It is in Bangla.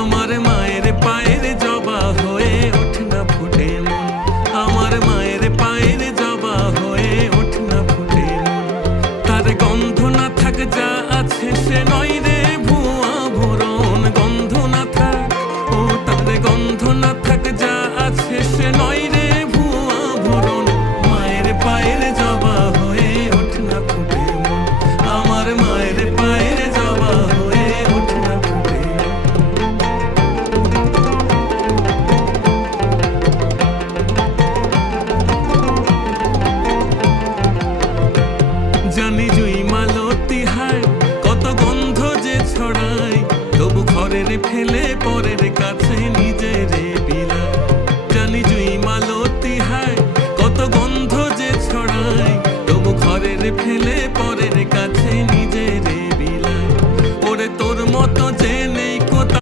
আমার মায়ের পায়ের জবা হয়ে ওঠ না ফুটে মন, আমার মায়ের পায়ের জবা হয়ে ওঠ না ফুটে মন। তার গন্ধ না থাক যা আছে সে নয় রে ভুয়া ভরণ, গন্ধ না থাক ও তার গন্ধ না থাক যা আছে সে নয় রে ভুয়া ভরণ। মায়ের পায়ের জবা হয়ে ওঠ না ফুটে মন, আমার মায়ের পায়ের জবা হয়ে ওঠ না ফুটে মন। জানি জুই মালতী হায় কত গন্ধ যে ছড়ায়, তবু ঘরের ফেলে পরের কাছে নিজেরে